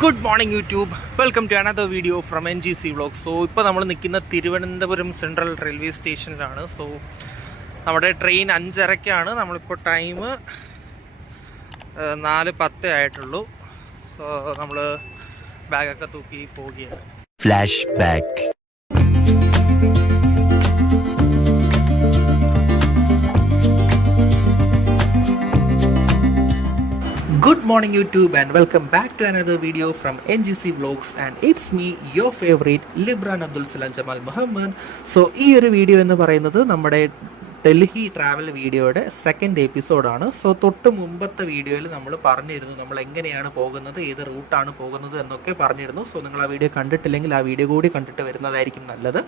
Good morning YouTube welcome to another video from N G C vlog so ഇപ്പോൾ നമ്മൾ നിൽക്കുന്ന Thiruvananthapuram central railway സ്റ്റേഷനിലാണ് so നമ്മുടെ train അഞ്ചരയ്ക്കാണ് നമ്മളിപ്പോൾ ടൈം നാല് പത്തേ ആയിട്ടുള്ളൂ. സോ നമ്മൾ ബാഗൊക്കെ തൂക്കി പോവുകയാണ്. Flashback. Good morning YouTube and welcome back to another video from NGC Vlogs and it's me your favorite Libran Abdul Salam Jamal Muhammad. So ഈ ഒരു വീഡിയോ എന്ന് പറയുന്നത് നമ്മുടെ ഡൽഹി ട്രാവൽ വീഡിയോയുടെ സെക്കൻഡ് എപ്പിസോഡാണ് സോ തൊട്ട് മുമ്പത്തെ വീഡിയോയിൽ നമ്മൾ പറഞ്ഞിരുന്നു നമ്മൾ എങ്ങനെയാണ് പോകുന്നത് ഏത് റൂട്ടാണ് പോകുന്നത് എന്നൊക്കെ പറഞ്ഞിരുന്നു. സോ നിങ്ങൾ ആ വീഡിയോ കണ്ടിട്ടില്ലെങ്കിൽ ആ വീഡിയോ കൂടി കണ്ടിട്ട് വരുന്നതായിരിക്കും നല്ലത്.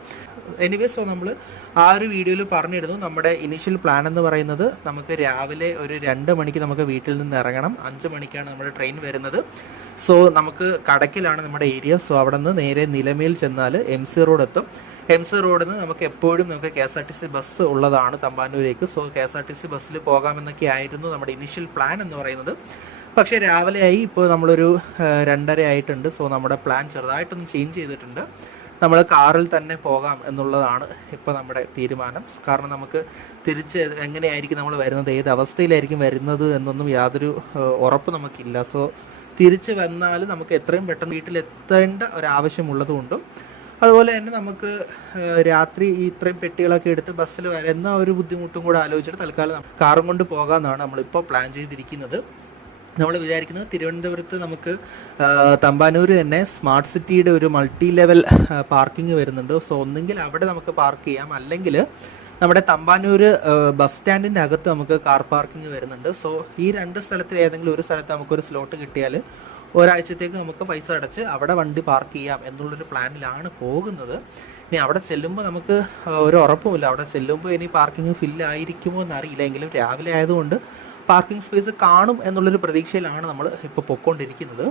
എനിവേ സോ നമ്മൾ ആ ഒരു വീഡിയോയിൽ പറഞ്ഞിരുന്നു. നമ്മുടെ ഇനിഷ്യൽ പ്ലാൻ എന്ന് പറയുന്നത് നമുക്ക് രാവിലെ ഒരു രണ്ട് മണിക്ക് നമുക്ക് വീട്ടിൽ നിന്ന് ഇറങ്ങണം. അഞ്ച് മണിക്കാണ് നമ്മുടെ ട്രെയിൻ വരുന്നത്. സോ നമുക്ക് കടക്കിലാണ് നമ്മുടെ ഏരിയ സോ അവിടെ നിന്ന് നേരെ നിലമേൽ ചെന്നാൽ എം സി റോഡ് എത്തും. എം സി റോഡിൽ നിന്ന് നമുക്ക് എപ്പോഴും നമുക്ക് K S R T C bus ഉള്ളതാണ് തമ്പാനൂരേക്ക്. So K S R T C ബസ്സിൽ പോകാമെന്നൊക്കെ ആയിരുന്നു നമ്മുടെ ഇനിഷ്യൽ പ്ലാൻ എന്ന് പറയുന്നത്. പക്ഷേ രാവിലെ ആയി ഇപ്പോൾ നമ്മളൊരു രണ്ടര ആയിട്ടുണ്ട്. സോ നമ്മുടെ പ്ലാൻ ചെറുതായിട്ടൊന്ന് ചേഞ്ച് ചെയ്തിട്ടുണ്ട്. നമ്മൾ കാറിൽ തന്നെ പോകാം എന്നുള്ളതാണ് ഇപ്പോൾ നമ്മുടെ തീരുമാനം. കാരണം നമുക്ക് തിരിച്ച് എങ്ങനെയായിരിക്കും നമ്മൾ വരുന്നത് ഏത് അവസ്ഥയിലായിരിക്കും വരുന്നത് എന്നൊന്നും യാതൊരു ഉറപ്പ് നമുക്കില്ല. സോ തിരിച്ച് വന്നാൽ നമുക്ക് എത്രയും പെട്ടെന്ന് വീട്ടിലെത്തേണ്ട ഒരാവശ്യമുള്ളതുകൊണ്ടും അതുപോലെ തന്നെ നമുക്ക് രാത്രി ഇത്രയും പെട്ടികളൊക്കെ എടുത്ത് ബസ്സിൽ വരുന്ന ഒരു ബുദ്ധിമുട്ടും കൂടെ ആലോചിച്ചിട്ട് തൽക്കാലം കാറും കൊണ്ട് പോകാമെന്നാണ് നമ്മളിപ്പോൾ പ്ലാൻ ചെയ്തിരിക്കുന്നത്. നമ്മൾ വിചാരിക്കുന്നത് തിരുവനന്തപുരത്ത് നമുക്ക് തമ്പാനൂർ തന്നെ സ്മാർട്ട് സിറ്റിയുടെ ഒരു മൾട്ടി ലെവൽ പാർക്കിംഗ് വരുന്നുണ്ട്. സോ ഒന്നെങ്കിൽ അവിടെ നമുക്ക് പാർക്ക് ചെയ്യാം. അല്ലെങ്കിൽ നമ്മുടെ തമ്പാനൂർ ബസ് സ്റ്റാൻഡിന്റെ അകത്ത് നമുക്ക് കാർ പാർക്കിംഗ് വരുന്നുണ്ട്. സോ ഈ രണ്ട് സ്ഥലത്തിൽ ഏതെങ്കിലും ഒരു സ്ഥലത്ത് നമുക്കൊരു സ്ലോട്ട് കിട്ടിയാൽ ഒരാഴ്ചത്തേക്ക് നമുക്ക് പൈസ അടച്ച് അവിടെ വണ്ടി പാർക്ക് ചെയ്യാം എന്നുള്ളൊരു പ്ലാനിലാണ് പോകുന്നത്. ഇനി അവിടെ ചെല്ലുമ്പോൾ നമുക്ക് ഒരു ഉറപ്പുമില്ല. അവിടെ ചെല്ലുമ്പോൾ ഇനി പാർക്കിംഗ് ഫില്ലായിരിക്കുമോ എന്നറിയില്ല. എങ്കിലും രാവിലെ ആയതുകൊണ്ട് പാർക്കിംഗ് സ്പേസ് കാണും എന്നുള്ളൊരു പ്രതീക്ഷയിലാണ് നമ്മൾ ഇപ്പോൾ പൊക്കോണ്ടിരിക്കുന്നത്.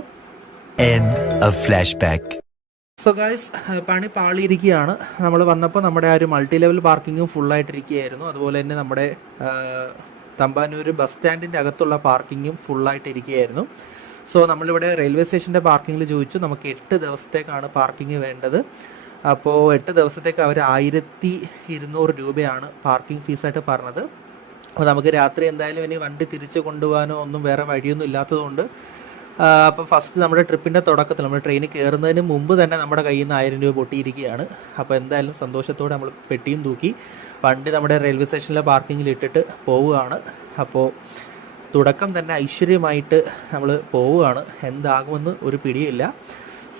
സോ ഗായ്സ് പണി പാളിയിരിക്കുകയാണ്. നമ്മൾ വന്നപ്പോൾ നമ്മുടെ ആ ഒരു മൾട്ടി ലെവൽ പാർക്കിങ്ങും ഫുള്ളായിട്ടിരിക്കുകയായിരുന്നു അതുപോലെ തന്നെ നമ്മുടെ തമ്പാനൂർ ബസ് സ്റ്റാൻഡിന്റെ അകത്തുള്ള പാർക്കിങ്ങും ഫുള്ളായിട്ടിരിക്കുകയായിരുന്നു സോ നമ്മളിവിടെ റെയിൽവേ സ്റ്റേഷന്റെ പാർക്കിങ്ങിൽ ചോദിച്ചു. നമുക്ക് എട്ട് ദിവസത്തേക്കാണ് പാർക്കിംഗ് വേണ്ടത്. അപ്പോൾ എട്ട് ദിവസത്തേക്ക് അവർ ആയിരത്തി ഇരുന്നൂറ് രൂപയാണ് പാർക്കിംഗ് ഫീസായിട്ട് പറഞ്ഞത്. അപ്പോൾ നമുക്ക് രാത്രി എന്തായാലും ഇനി വണ്ടി തിരിച്ച് കൊണ്ടുപോകാനോ ഒന്നും വേറെ വഴിയൊന്നും ഇല്ലാത്തതുകൊണ്ട് അപ്പോൾ ഫസ്റ്റ് നമ്മുടെ ട്രിപ്പിന്റെ തുടക്കത്തിൽ നമ്മൾ ട്രെയിനിൽ കയറുന്നതിന് മുമ്പ് തന്നെ നമ്മുടെ കയ്യിൽ നിന്ന് ആയിരം രൂപ പൊട്ടിയിരിക്കുകയാണ്. അപ്പോൾ എന്തായാലും സന്തോഷത്തോടെ നമ്മൾ പെട്ടിയും തൂക്കി വണ്ടി നമ്മുടെ റെയിൽവേ സ്റ്റേഷനിലെ പാർക്കിങ്ങിൽ ഇട്ടിട്ട് പോവുകയാണ്. അപ്പോൾ തുടക്കം തന്നെ ഐശ്വര്യമായിട്ട് നമ്മൾ പോവുകയാണ്. എന്താകുമെന്ന് ഒരു പിടിയില്ല.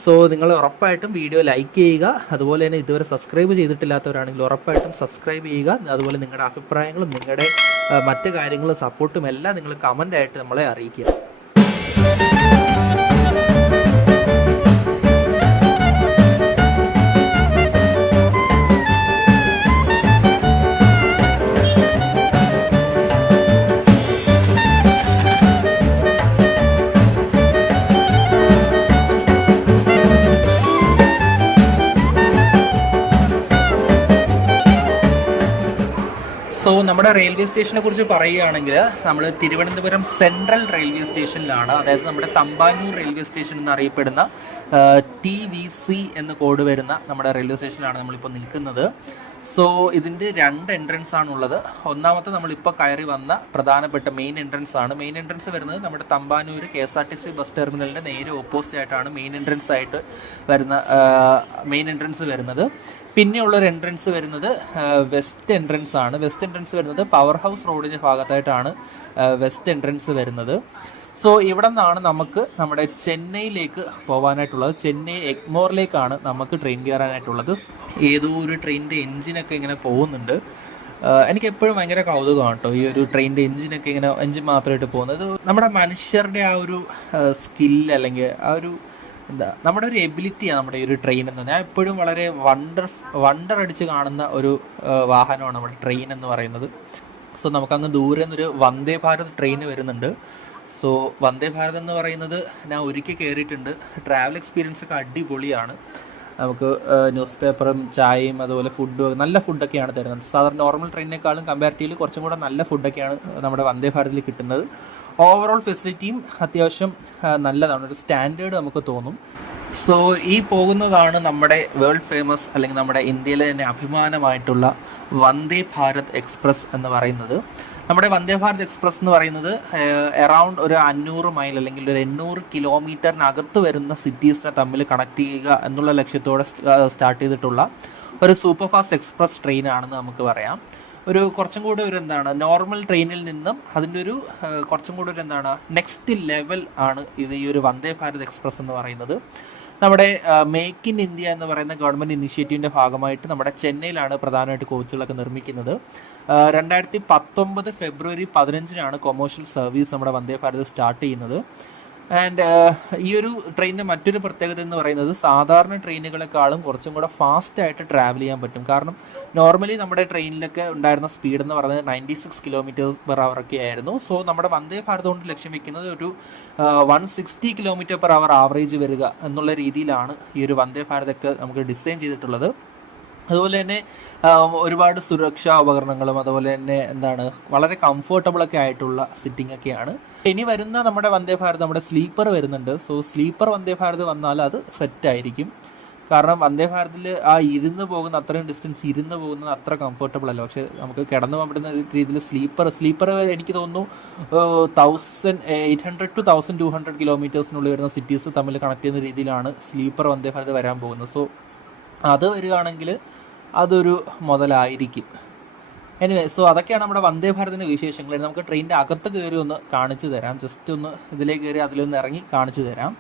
സോ നിങ്ങൾ ഉറപ്പായിട്ടും വീഡിയോ ലൈക്ക് ചെയ്യുക. അതുപോലെ തന്നെ ഇതുവരെ സബ്സ്ക്രൈബ് ചെയ്തിട്ടില്ലാത്തവരാണെങ്കിൽ ഉറപ്പായിട്ടും സബ്സ്ക്രൈബ് ചെയ്യുക. അതുപോലെ നിങ്ങളുടെ അഭിപ്രായങ്ങളും നിങ്ങളുടെ മറ്റു കാര്യങ്ങളും സപ്പോർട്ടും എല്ലാം നിങ്ങൾ കമന്റായിട്ട് നമ്മളെ അറിയിക്കുക. നമ്മുടെ റെയിൽവേ സ്റ്റേഷനെ കുറിച്ച് പറയുകയാണെങ്കിൽ നമ്മൾ തിരുവനന്തപുരം സെൻട്രൽ റെയിൽവേ സ്റ്റേഷനിലാണ് അതായത് നമ്മുടെ തമ്പാനൂർ റെയിൽവേ സ്റ്റേഷൻ എന്നറിയപ്പെടുന്ന ടി വി സി എന്ന് കോഡ് വരുന്ന നമ്മുടെ റെയിൽവേ സ്റ്റേഷനിലാണ് നമ്മളിപ്പോൾ നിൽക്കുന്നത്. സോ ഇതിന്റെ രണ്ട് എൻട്രൻസ് ആണുള്ളത്. ഒന്നാമത്തെ നമ്മളിപ്പോൾ കയറി വന്ന പ്രധാനപ്പെട്ട മെയിൻ എൻട്രൻസ് ആണ്. മെയിൻ എൻട്രൻസ് വരുന്നത് നമ്മുടെ Thampanoor K S R T C bus ടെർമിനലിന്റെ നേരെ ഓപ്പോസിറ്റ് ആയിട്ടാണ് മെയിൻ എൻട്രൻസ് ആയിട്ട് വരുന്ന മെയിൻ എൻട്രൻസ് വരുന്നത്. പിന്നെയുള്ളൊരു എൻട്രൻസ് വരുന്നത് വെസ്റ്റ് എൻട്രൻസ് ആണ്. വെസ്റ്റ് എൻട്രൻസ് വരുന്നത് പവർ ഹൗസ് റോഡിന്റെ ഭാഗത്തായിട്ടാണ് വെസ്റ്റ് എൻട്രൻസ് വരുന്നത്. സോ ഇവിടെ നിന്നാണ് നമുക്ക് നമ്മുടെ ചെന്നൈയിലേക്ക് പോകാനായിട്ടുള്ളത് ചെന്നൈ എഗ്മോറിലേക്കാണ് നമുക്ക് ട്രെയിൻ കയറാനായിട്ടുള്ളത്. ഏതോ ഒരു ട്രെയിനിന്റെ എൻജിനൊക്കെ ഇങ്ങനെ പോകുന്നുണ്ട്. എനിക്ക് എപ്പോഴും ഭയങ്കര കൗതുകമാണ് കേട്ടോ ഈ ഒരു ട്രെയിനിന്റെ എഞ്ചിനൊക്കെ ഇങ്ങനെ എഞ്ചിൻ മാത്രമായിട്ട് പോകുന്നത്. നമ്മുടെ മനുഷ്യരുടെ ആ ഒരു സ്കില്ല് അല്ലെങ്കിൽ ആ ഒരു എന്താ നമ്മുടെ ഒരു എബിലിറ്റിയാണ് നമ്മുടെ ഈ ഒരു ട്രെയിൻ എന്ന്. ഞാൻ എപ്പോഴും വളരെ വണ്ടർ വണ്ടർ അടിച്ച് കാണുന്ന ഒരു വാഹനമാണ് നമ്മുടെ ട്രെയിൻ എന്ന് പറയുന്നത്. സോ നമുക്കങ്ങ് ദൂരെ നിന്നൊരു വന്ദേ ഭാരത് ട്രെയിൻ വരുന്നുണ്ട്. സോ വന്ദേ ഭാരത് എന്ന് പറയുന്നത് ഞാൻ ഒരിക്കൽ കയറിയിട്ടുണ്ട് ട്രാവൽ എക്സ്പീരിയൻസ് ഒക്കെ അടിപൊളിയാണ്. നമുക്ക് ന്യൂസ് പേപ്പറും ചായയും അതുപോലെ ഫുഡും നല്ല ഫുഡൊക്കെയാണ് തരുന്നത്. സാധാരണ നോർമൽ ട്രെയിനിനേക്കാളും കമ്പാരിറ്റീവ്ലി കുറച്ചും കൂടെ നല്ല ഫുഡൊക്കെയാണ് നമ്മുടെ വന്ദേ ഭാരതിൽ കിട്ടുന്നത്. ഓവറോൾ ഫെസിലിറ്റിയും അത്യാവശ്യം നല്ലതാണ്. ഒരു സ്റ്റാൻഡേർഡ് നമുക്ക് തോന്നും. സോ ഈ പോകുന്നതാണ് നമ്മുടെ വേൾഡ് ഫേമസ് അല്ലെങ്കിൽ നമ്മുടെ ഇന്ത്യയിലെ തന്നെ അഭിമാനമായിട്ടുള്ള വന്ദേ ഭാരത് എക്സ്പ്രസ് എന്ന് പറയുന്നത്. നമ്മുടെ വന്ദേ ഭാരത് എക്സ്പ്രസ് എന്ന് പറയുന്നത് അറൗണ്ട് ഒരു അഞ്ഞൂറ് മൈൽ അല്ലെങ്കിൽ ഒരു എണ്ണൂറ് കിലോമീറ്ററിനകത്ത് വരുന്ന സിറ്റീസിനെ തമ്മിൽ കണക്ട് ചെയ്യുക എന്നുള്ള ലക്ഷ്യത്തോടെ സ്റ്റാർട്ട് ചെയ്തിട്ടുള്ള ഒരു സൂപ്പർ ഫാസ്റ്റ് എക്സ്പ്രസ് ട്രെയിനാണെന്ന് നമുക്ക് പറയാം. ഒരു കുറച്ചും കൂടെ ഒരു എന്താണ് നോർമൽ ട്രെയിനിൽ നിന്നും അതിന്റെ ഒരു കുറച്ചും കൂടെ ഒരു എന്താണ് നെക്സ്റ്റ് ലെവൽ ആണ് ഇത് ഈ ഒരു വന്ദേ ഭാരത് എക്സ്പ്രസ് എന്ന് പറയുന്നത്. നമ്മുടെ മേക്ക് ഇൻ ഇന്ത്യ എന്ന് പറയുന്ന ഗവൺമെന്റ് ഇനിഷ്യേറ്റീവിന്റെ ഭാഗമായിട്ട് നമ്മുടെ ചെന്നൈയിലാണ് പ്രധാനമായിട്ട് കോച്ചുകളൊക്കെ നിർമ്മിക്കുന്നത്. രണ്ടായിരത്തി പത്തൊമ്പത് ഫെബ്രുവരി പതിനഞ്ചിനാണ് കൊമേഴ്ഷ്യൽ സർവീസ് നമ്മുടെ വന്ദേ ഭാരത് സ്റ്റാർട്ട് ചെയ്യുന്നത്. ആൻഡ് ഈ ഒരു ട്രെയിനിന്റെ മറ്റൊരു പ്രത്യേകത എന്ന് പറയുന്നത് സാധാരണ ട്രെയിനുകളെക്കാളും കുറച്ചും കൂടെ ഫാസ്റ്റ് ആയിട്ട് ട്രാവൽ ചെയ്യാൻ പറ്റും. കാരണം നോർമലി നമ്മുടെ ട്രെയിനിലൊക്കെ ഉണ്ടായിരുന്ന സ്പീഡ് എന്ന് പറയുന്നത് ninety six kilometres per hour ഒക്കെ ആയിരുന്നു. സോ നമ്മുടെ വന്ദേ ഭാരത് കൊണ്ട് ലക്ഷ്യം വെക്കുന്നത് ഒരു one sixty kilometre per hour average വരിക എന്നുള്ള രീതിയിലാണ് ഈ ഒരു വന്ദേ ഭാരതൊക്കെ നമുക്ക് ഡിസൈൻ ചെയ്തിട്ടുള്ളത്. അതുപോലെ തന്നെ ഒരുപാട് സുരക്ഷാ ഉപകരണങ്ങളും അതുപോലെ തന്നെ എന്താണ് വളരെ കംഫർട്ടബിൾ ഒക്കെ ആയിട്ടുള്ള സിറ്റിംഗ് ഒക്കെയാണ്. ഇനി വരുന്ന നമ്മുടെ വന്ദേ ഭാരത് നമ്മുടെ സ്ലീപ്പർ വരുന്നുണ്ട്. സോ സ്ലീപ്പർ വന്ദേ ഭാരത് വന്നാൽ അത് സെറ്റ് ആയിരിക്കും. കാരണം വന്ദേ ഭാരതിൽ ആ ഇരുന്ന് പോകുന്ന അത്രയും ഡിസ്റ്റൻസ് ഇരുന്ന് പോകുന്നത് അത്ര കംഫർട്ടബിൾ അല്ല. പക്ഷെ നമുക്ക് കിടന്നു പറ്റുന്ന രീതിയിൽ സ്ലീപ്പർ സ്ലീപ്പർ എനിക്ക് തോന്നുന്നു thousand eight hundred two thousand two hundred കിലോമീറ്റേഴ്സിനുള്ളിൽ വരുന്ന സിറ്റീസ് തമ്മിൽ കണക്ട് ചെയ്യുന്ന രീതിയിലാണ് സ്ലീപ്പർ വന്ദേ ഭാരത് വരാൻ പോകുന്നത്. സോ അത് വരികയാണെങ്കിൽ അതൊരു മുതലായിരിക്കും. എനിവേ സോ അതൊക്കെയാണ് നമ്മുടെ വന്ദേ ഭാരതിന്റെ വിശേഷങ്ങൾ. നമുക്ക് ട്രെയിനിന്റെ അകത്ത് കയറി ഒന്ന് കാണിച്ചു തരാം. ജസ്റ്റ് ഒന്ന് ഇതിലേക്ക് കയറി അതിലൊന്ന് ഇറങ്ങി കാണിച്ചു തരാം.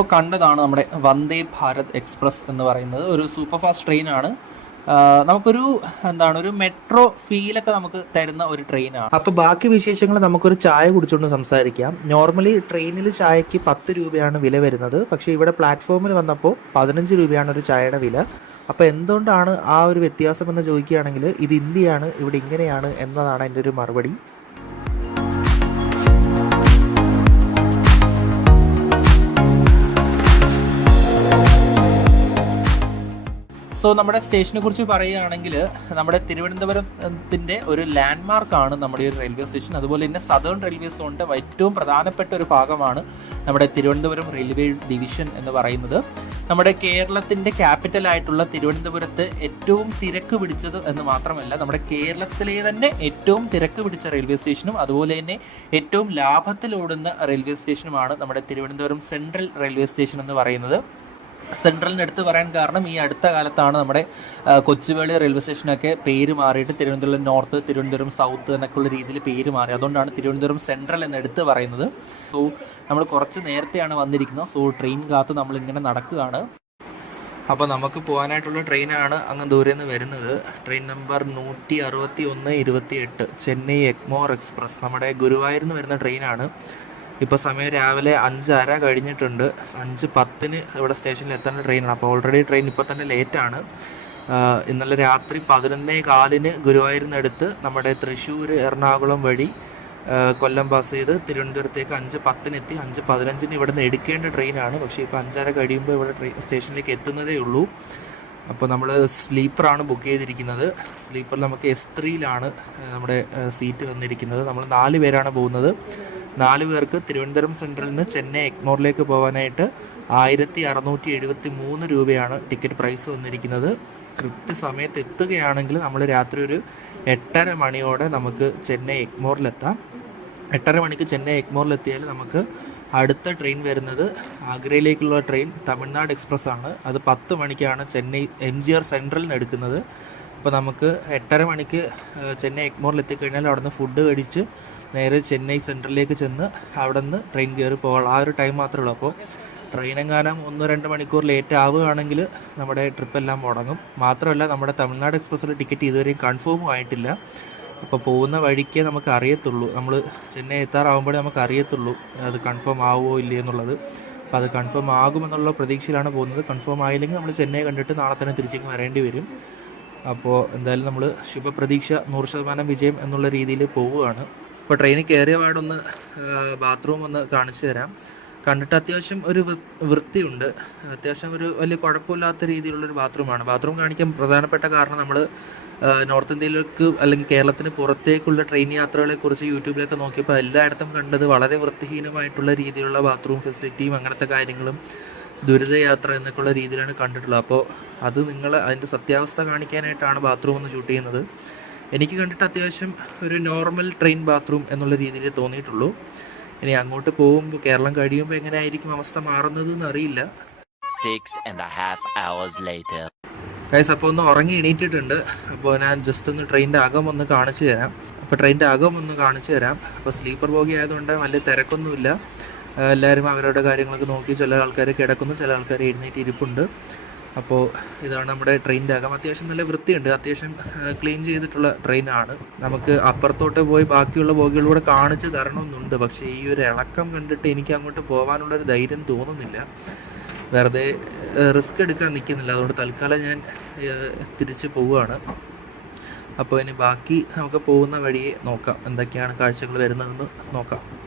ഇപ്പോൾ കണ്ടതാണ് നമ്മുടെ വന്ദേ ഭാരത് എക്സ്പ്രസ് എന്ന് പറയുന്നത്. ഒരു സൂപ്പർ ഫാസ്റ്റ് ട്രെയിനാണ് നമുക്കൊരു എന്താണ് ഒരു മെട്രോ ഫീലൊക്കെ നമുക്ക് തരുന്ന ഒരു ട്രെയിനാണ്. അപ്പോൾ ബാക്കി വിശേഷങ്ങൾ നമുക്കൊരു ചായ കുടിച്ചുകൊണ്ട് സംസാരിക്കാം. നോർമലി ട്രെയിനിൽ ചായക്ക് പത്ത് രൂപയാണ് വില വരുന്നത്. പക്ഷേ ഇവിടെ പ്ലാറ്റ്ഫോമിൽ വന്നപ്പോൾ പതിനഞ്ച് രൂപയാണ് ഒരു ചായയുടെ വില. അപ്പോൾ എന്തുകൊണ്ടാണ് ആ ഒരു വ്യത്യാസം എന്ന് ചോദിക്കുകയാണെങ്കിൽ ഇത് ഇന്ത്യയാണ് ഇവിടെ ഇങ്ങനെയാണ് എന്നതാണ് എന്റെ ഒരു മറുപടി. സോ നമ്മുടെ സ്റ്റേഷനെ കുറിച്ച് പറയുകയാണെങ്കിൽ നമ്മുടെ തിരുവനന്തപുരത്തിന്റെ ഒരു ലാൻഡ് മാർക്കാണ് നമ്മുടെ ഒരു റെയിൽവേ സ്റ്റേഷൻ അതുപോലെ തന്നെ സദേൺ റെയിൽവേ സോണിന്റെ ഏറ്റവും പ്രധാനപ്പെട്ട ഒരു ഭാഗമാണ് നമ്മുടെ തിരുവനന്തപുരം റെയിൽവേ ഡിവിഷൻ എന്ന് പറയുന്നത്. നമ്മുടെ കേരളത്തിന്റെ ക്യാപിറ്റൽ ആയിട്ടുള്ള തിരുവനന്തപുരത്ത് ഏറ്റവും തിരക്ക് പിടിച്ചത് എന്ന് മാത്രമല്ല നമ്മുടെ കേരളത്തിലെ തന്നെ ഏറ്റവും തിരക്ക് പിടിച്ച റെയിൽവേ സ്റ്റേഷനും അതുപോലെ തന്നെ ഏറ്റവും ലാഭത്തിലോടുന്ന റെയിൽവേ സ്റ്റേഷനുമാണ് നമ്മുടെ തിരുവനന്തപുരം സെൻട്രൽ റെയിൽവേ സ്റ്റേഷൻ എന്ന് പറയുന്നത്. സെൻട്രലിന് എടുത്ത് പറയാൻ കാരണം ഈ അടുത്ത കാലത്താണ് നമ്മുടെ കൊച്ചുവേളി റെയിൽവേ സ്റ്റേഷനൊക്കെ പേര് മാറിയിട്ട് തിരുവനന്തപുരം നോർത്ത് തിരുവനന്തപുരം സൗത്ത് എന്നൊക്കെ ഉള്ള രീതിയിൽ പേര് മാറി. അതുകൊണ്ടാണ് തിരുവനന്തപുരം സെൻട്രൽ എന്ന് എടുത്ത് പറയുന്നത്. സോ നമ്മൾ കുറച്ച് നേരത്തെയാണ് വന്നിരിക്കുന്നത്. സോ ട്രെയിൻ കാത്ത് നമ്മൾ ഇങ്ങനെ നടക്കുകയാണ്. അപ്പോൾ നമുക്ക് പോകാനായിട്ടുള്ള ട്രെയിനാണ് അങ്ങ് ദൂരെ നിന്ന് വരുന്നത്. ട്രെയിൻ നമ്പർ നൂറ്റി അറുപത്തി ഒന്ന് ഇരുപത്തി എട്ട് ചെന്നൈ എക്മോർ എക്സ്പ്രസ്. നമ്മുടെ ഗുരുവായൂരിൽ നിന്ന് വരുന്ന ട്രെയിനാണ്. ഇപ്പോൾ സമയം രാവിലെ അഞ്ചര കഴിഞ്ഞിട്ടുണ്ട്. അഞ്ച് പത്തിന് ഇവിടെ സ്റ്റേഷനിൽ എത്തേണ്ട ട്രെയിനാണ് അപ്പോൾ ഓൾറെഡി ട്രെയിൻ ഇപ്പോൾ തന്നെ ലേറ്റാണ് ഇന്നലെ രാത്രി പതിനൊന്നേ കാലിന് എടുത്ത് നമ്മുടെ തൃശ്ശൂർ എറണാകുളം വഴി കൊല്ലം പാസ് ചെയ്ത് തിരുവനന്തപുരത്തേക്ക് അഞ്ച് പത്തിനെത്തി അഞ്ച് പതിനഞ്ചിന് ഇവിടെ നിന്ന് എടുക്കേണ്ട ട്രെയിനാണ് പക്ഷേ ഇപ്പോൾ അഞ്ചര കഴിയുമ്പോൾ ഇവിടെ ട്രെയിൻ സ്റ്റേഷനിലേക്ക് എത്തുന്നതേ ഉള്ളൂ. അപ്പോൾ നമ്മൾ സ്ലീപ്പറാണ് ബുക്ക് ചെയ്തിരിക്കുന്നത്. സ്ലീപ്പർ നമുക്ക് എസ് ത്രീയിലാണ് നമ്മുടെ സീറ്റ് വന്നിരിക്കുന്നത്. നമ്മൾ നാല് പേരാണ് പോകുന്നത്. നാല് പേർക്ക് തിരുവനന്തപുരം സെൻട്രലിൽ നിന്ന് ചെന്നൈ എഗ്മോറിലേക്ക് പോകാനായിട്ട് ആയിരത്തി അറുന്നൂറ്റി എഴുപത്തി മൂന്ന് രൂപയാണ് ടിക്കറ്റ് പ്രൈസ് വന്നിരിക്കുന്നത്. കൃത്യസമയത്ത് എത്തുകയാണെങ്കിൽ നമ്മൾ രാത്രി ഒരു എട്ടര മണിയോടെ നമുക്ക് ചെന്നൈ എഗ്മോറിലെത്താം. എട്ടര മണിക്ക് ചെന്നൈ എഗ്മോറിലെത്തിയാൽ നമുക്ക് അടുത്ത ട്രെയിൻ വരുന്നത് ആഗ്രയിലേക്കുള്ള ട്രെയിൻ തമിഴ്നാട് എക്സ്പ്രസ് ആണ് അത് പത്ത് മണിക്കാണ് ചെന്നൈ എം ജി ആർ സെൻട്രലിൽ നിന്ന് എടുക്കുന്നത്. അപ്പോൾ നമുക്ക് എട്ടര മണിക്ക് ചെന്നൈ എഗ്മോറിൽ എത്തിക്കഴിഞ്ഞാൽ അവിടുന്ന് ഫുഡ് കഴിച്ച് നേരെ ചെന്നൈ സെൻട്രലിലേക്ക് ചെന്ന് അവിടെ നിന്ന് ട്രെയിൻ കയറി പോകാം ആ ഒരു ടൈം മാത്രമേ ഉള്ളൂ. അപ്പോൾ ട്രെയിൻ എങ്ങാനും ഒന്ന് രണ്ട് മണിക്കൂർ ലേറ്റ് ആവുകയാണെങ്കിൽ നമ്മുടെ ട്രിപ്പ് എല്ലാം മുടങ്ങും. മാത്രമല്ല നമ്മുടെ തമിഴ്നാട് എക്സ്പ്രസ്സിലെ ടിക്കറ്റ് ഇതുവരെയും കൺഫേമും ആയിട്ടില്ല. അപ്പോൾ പോകുന്ന വഴിക്കേ നമുക്ക് അറിയത്തുള്ളൂ. നമ്മൾ ചെന്നൈ എത്താറാവുമ്പോഴേ നമുക്ക് അറിയത്തുള്ളൂ അത് കൺഫേം ആവുമോ ഇല്ലേ എന്നുള്ളത്. അപ്പോൾ അത് കൺഫേം ആകുമെന്നുള്ള പ്രതീക്ഷയിലാണ് പോകുന്നത്. കൺഫേം ആയില്ലെങ്കിൽ നമ്മൾ ചെന്നൈ കണ്ടിട്ട് നാളെ തന്നെ തിരിച്ചേക്ക് വരേണ്ടി വരും. അപ്പോൾ എന്തായാലും നമ്മൾ ശുഭപ്രതീക്ഷ നൂറ് ശതമാനം വിജയം എന്നുള്ള രീതിയിൽ പോവുകയാണ്. അപ്പോൾ ട്രെയിനിൽ കയറിയ പാടൊന്ന് ബാത്റൂം ഒന്ന് കാണിച്ചു തരാം. കണ്ടിട്ട് അത്യാവശ്യം ഒരു വൃത്തിയുണ്ട്. അത്യാവശ്യം ഒരു വലിയ കുഴപ്പമില്ലാത്ത രീതിയിലുള്ളൊരു ബാത്റൂമാണ് ബാത്റൂം കാണിക്കാൻ പ്രധാനപ്പെട്ട കാരണം നമ്മൾ നോർത്ത് ഇന്ത്യയിലേക്ക് അല്ലെങ്കിൽ കേരളത്തിന് പുറത്തേക്കുള്ള ട്രെയിൻ യാത്രകളെ കുറിച്ച് യൂട്യൂബിലൊക്കെ നോക്കിയപ്പോൾ എല്ലായിടത്തും കണ്ടത് വളരെ വൃത്തിഹീനമായിട്ടുള്ള രീതിയിലുള്ള ബാത്റൂം ഫെസിലിറ്റിയും അങ്ങനത്തെ കാര്യങ്ങളും ദുരിതയാത്ര എന്നൊക്കെയുള്ള രീതിയിലാണ് കണ്ടിട്ടുള്ളത്. അപ്പോൾ അത് നിങ്ങൾ അതിന്റെ സത്യാവസ്ഥ കാണിക്കാനായിട്ടാണ് ബാത്റൂം ഒന്ന് ഷൂട്ട് ചെയ്യുന്നത്. എനിക്ക് കണ്ടിട്ട് അത്യാവശ്യം ഒരു നോർമൽ ട്രെയിൻ ബാത്റൂം എന്നുള്ള രീതിയിൽ തോന്നിയിട്ടുള്ളൂ. ഇനി അങ്ങോട്ട് പോകുമ്പോൾ കേരളം കഴിയുമ്പോൾ എങ്ങനെ ആയിരിക്കും അവസ്ഥ മാറുന്നത് എന്ന് അറിയില്ല. Six and a half hours later. Guys അപ്പോൾ ഒന്ന് ഉറങ്ങി എണീറ്റിട്ടുണ്ട്. അപ്പോൾ ഞാൻ ജസ്റ്റ് ഒന്ന് ട്രെയിനിന്റെ അകം ഒന്ന് കാണിച്ചു തരാം. അപ്പോൾ ട്രെയിനിന്റെ അകം ഒന്ന് കാണിച്ചു തരാം. അപ്പോൾ സ്ലീപ്പർ ബോഗി ആയതുകൊണ്ട് വലിയ തിരക്കൊന്നുമില്ല. എല്ലാവരും അവരുടെ കാര്യങ്ങളൊക്കെ നോക്കി ചില ആൾക്കാർ കിടക്കുന്നു ചില ആൾക്കാർ എഴുന്നേറ്റ് ഇരിപ്പുണ്ട് അപ്പോൾ ഇതാണ് നമ്മുടെ ട്രെയിനിന്റെ അകം. അത്യാവശ്യം നല്ല വൃത്തിയുണ്ട്. അത്യാവശ്യം ക്ലീൻ ചെയ്തിട്ടുള്ള ട്രെയിനാണ് നമുക്ക് അപ്പുറത്തോട്ട് പോയി ബാക്കിയുള്ള ബോഗികളിലൂടെ കാണിച്ച് തരണമെന്നുണ്ട്. പക്ഷേ ഈ ഒരു ഇളക്കം കണ്ടിട്ട് എനിക്ക് അങ്ങോട്ട് പോകാനുള്ളൊരു ധൈര്യം തോന്നുന്നില്ല. വെറുതെ റിസ്ക് എടുക്കാൻ നിൽക്കുന്നില്ല. അതുകൊണ്ട് തൽക്കാലം ഞാൻ തിരിച്ച് പോവുകയാണ്. അപ്പോൾ ഇനി ബാക്കി നമുക്ക് പോകുന്ന വഴിയെ നോക്കാം. എന്തൊക്കെയാണ് കാഴ്ചകൾ വരുന്നതെന്ന് നോക്കാം.